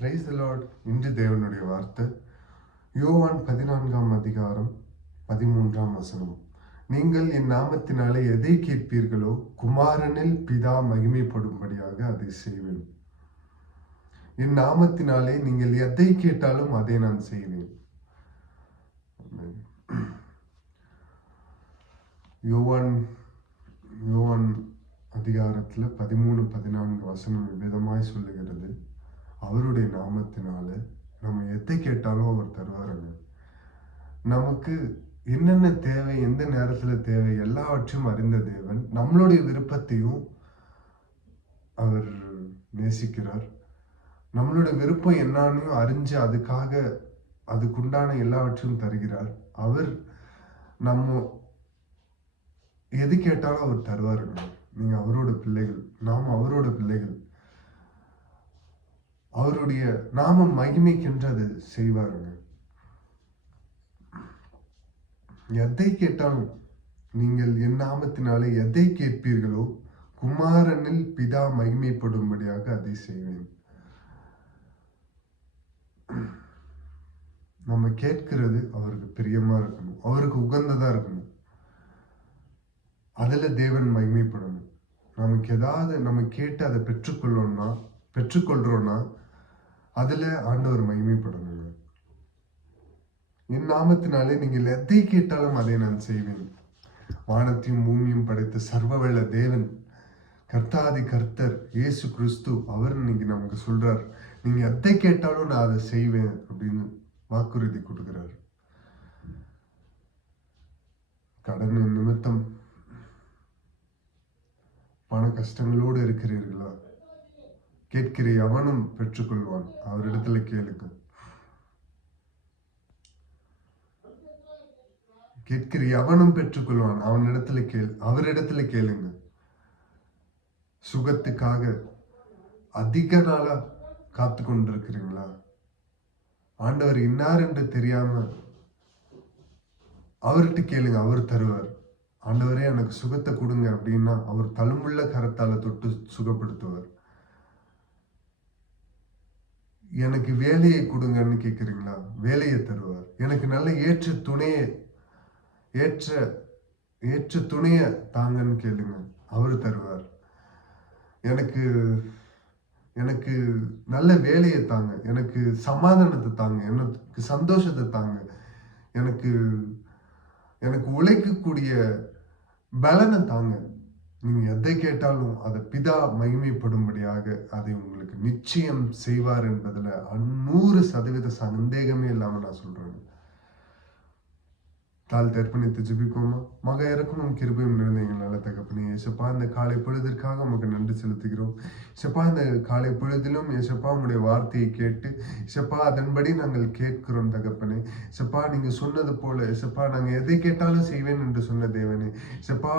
Praise the Lord. இன்று தேவனுடைய வார்த்தை யோவான் 14ஆம் அதிகாரம் 13ஆம் வசனம். நீங்கள் என் நாமத்தினாலே எதை கேட்பீர்களோ குமாரனில் பிதா மகிமைப்படும்படியாக அதை செய்வேன். என் நாமத்தினாலே நீங்கள் எதை கேட்டாலும் அதை நான் செய்வேன். யோவான் அதிகாரத்துல 13-14 வசனம் விதமாய் சொல்லுகிறது. அவருடைய நாமத்தினால நம்ம எதை கேட்டாலும் அவர் தருவாருங்க. நமக்கு என்னென்ன தேவை, எந்த நேரத்துல தேவை, எல்லாவற்றையும் அறிந்த தேவன் நம்மளுடைய விருப்பத்தையும் அவர் நேசிக்கிறார். நம்மளோட விருப்பம் என்னன்னு அறிஞ்சு அதுக்குண்டான எல்லாவற்றையும் தருகிறார். அவர் நம்ம எது கேட்டாலும் அவர் தருவாருங்க. நீங்க அவரோட பிள்ளைகள், நாம் அவரோட பிள்ளைகள். அவருடைய நாமம் மகிமைக்கென்று அது செய்வாருங்க. எதை கேட்டாலும் நீங்கள் என் நாமத்தினாலே எதை கேட்பீர்களோ குமாரனில் பிதா மகிமைப்படும்படியாக அதை செய்வேன். நம்ம கேட்கிறது அவருக்கு பிரியமா இருக்கணும், அவருக்கு உகந்ததா இருக்கணும். அதுல தேவன் மகிமைப்படணும். நமக்கு ஏதாவது நம்ம கேட்டு அதை பெற்றுக்கொள்றோம்னா அதுல ஆண்டவர் மகிமைப்படணுங்க. என் நாமத்தினாலே நீங்கள் எதை கேட்டாலும் அதை நான் செய்வேன். வானத்தையும் பூமியும் படைத்த சர்வவல்ல தேவன், கர்த்தாதி கர்த்தர் இயேசு கிறிஸ்து, அவர் இன்னைக்கு நமக்கு சொல்றார், நீங்க எதை கேட்டாலும் நான் அதை செய்வேன் அப்படின்னு வாக்குறுதி கொடுக்கிறார். கடன் நிமித்தம் பண கஷ்டங்களோடு இருக்கிறீர்களா? கேட்கிற எவனும் பெற்றுக்கொள்வான். அவரிடத்துல கேளுங்க. கேட்கிற எவனும் பெற்றுக்கொள்வான். அவரிடத்துல கேளுங்க. சுகத்துக்காக அதிக நாளா காத்து கொண்டிருக்கிறீங்களா? ஆண்டவர் இன்னார் என்று தெரியாம அவர்கிட்ட கேளுங்க, அவர் தருவார். ஆண்டவரே எனக்கு சுகத்தை கொடுங்க அப்படின்னா அவர் தழும்புள்ள கரத்தால தொட்டு சுகப்படுத்துவார். எனக்கு வேலையை கொடுங்கன்னு கேட்குறீங்களா? வேலையை தருவார். எனக்கு நல்ல ஏற்ற துணைய தாங்கன்னு கேளுங்க, அவரு தருவார். எனக்கு நல்ல வேலையை தாங்க, எனக்கு சமாதானத்தை தாங்க, எனக்கு சந்தோஷத்தை தாங்க, எனக்கு உழைக்கக்கூடிய பலனை தாங்க. நீங்க எதை கேட்டாலும் அதை பிதா மகிமைப்படும்படியாக அதை உங்களுக்கு நிச்சயம் செய்வார் என்பதுல 100% சந்தேகமே இல்லாம நான் சொல்றேன். தாழ் தர்ப்பணித்து ஜெபிப்போமா? மக இறக்கமும் கிருபையும் நிறைந்த எங்கள் நல்ல தகப்பனே, ஏசப்பா இந்த காலை பொழுதிற்காக உமக்கு நன்றி செலுத்துகிறோம். ஏசப்பா இந்த காலை பொழுதிலும் ஏசப்பா உங்களுடைய வார்த்தையை கேட்டு ஏசப்பா அதன்படி நாங்கள் கேட்கிறோம் தகப்பனே. ஏசப்பா நீங்க சொன்னது போல ஏசப்பா நாங்க எதை கேட்டாலும் செய்வேன் என்று சொன்ன தேவனே, ஏசப்பா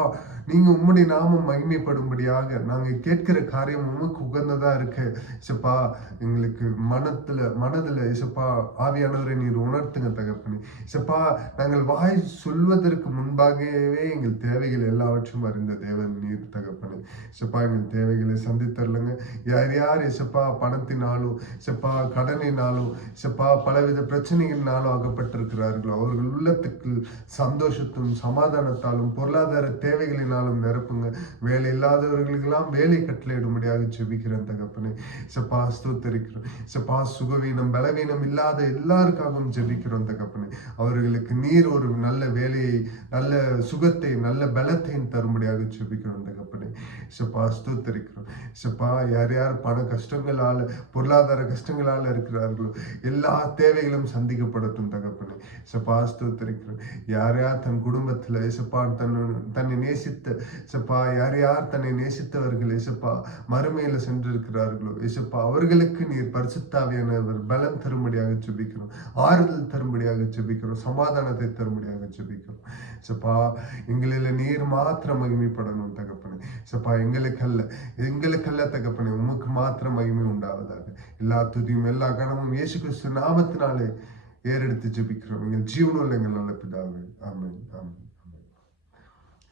நீங்க உம்முடைய நாமம் மகிமைப்படும்படியாக நாங்க கேட்கிற காரியம் உமக்கு உகந்ததா இருக்கு. ஏசப்பா எங்களுக்கு மனதுல ஏசப்பா ஆவியானவரை நீர் உணர்த்துங்க தகப்பனே. ஏசப்பா நாங்கள் வாய் சொல்வதற்கு முன்பாகவே எங்கள் தேவைகள் எல்லாவற்றும் அறிந்த தேவன் நீர் தகப்பனே. ஏசப்பா எங்கள் தேவைகளை சந்தித்தரலங்க. யார் ஏசப்பா பணத்தினாலும் ஏசப்பா கடனினாலும் ஏசப்பா பலவித பிரச்சனைகளினாலும் அகப்பட்டிருக்கிறார்களோ அவர்கள் உள்ளத்துக்கு சந்தோஷத்தும் சமாதானத்தாலும் பொருளாதார தேவைகளினாலும் நிரப்புங்க. வேலை இல்லாதவர்களுக்கெல்லாம் வேலை கட்டளையிடும்படியாக ஜெபிக்கிறேன் தகப்பனே. ஏசப்பா ஸ்தோத்தரிக்கிறோம். ஏசப்பா சுகவீனம் பலவீனம் இல்லாத எல்லாருக்காகவும் ஜெபிக்கிறோம் தகப்பனே. அவர்களுக்கு நீர் ஒரு நல்ல வேலையை, நல்ல சுகத்தை, நல்ல பலத்தை தரும்படியாக ஜெபிக்கிறோம் தகப்பனே. ஏசப்பா ஸ்தோத்தரிக்கிறோம். ஏசப்பா யார் பண கஷ்டங்களால பொருளாதார கஷ்டங்களால இருக்கிறார்களோ எல்லா தேவைகளும் சந்திக்கப்படட்டும் தகப்பனே. ஏசப்பா ஸ்தோத்தரிக்கிறோம். யார் தன் குடும்பத்துல ஏசப்பா தன்னை நேசித்த ஏசப்பா யார் தன்னை நேசித்தவர்கள் ஏசப்பா மறுமையில சென்றிருக்கிறார்களோ ஏசப்பா அவர்களுக்கு நீர் பரிசுத்தாவியானவர் பலம் தரும்படியாக ஜெபிக்கிறோம், ஆறுதல் தரும்படியாக ஜெபிக்கிறோம், சமாதானத்தை தரும்படியாக ஜெபிக்கிறோம். சப்பா எங்களில நீர் மாத்திரம் மகிமைப்படணும் தகப்பனே. சப்பா எங்களுக்கல்ல தகப்பனே, உமக்கு மாத்திரம் மகிமை உண்டாவதாக. எல்லா துதியும் எல்லா கனமும் இயேசு கிறிஸ்து நாமத்தினாலே ஏறெடுத்து ஜெபிக்கிறோம் எங்கள் ஜீவனுள்ள எங்கள் நல்ல பிதாவே. ஆமென். ஆமென்.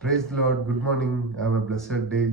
Praise the Lord. Good morning. Have a blessed day.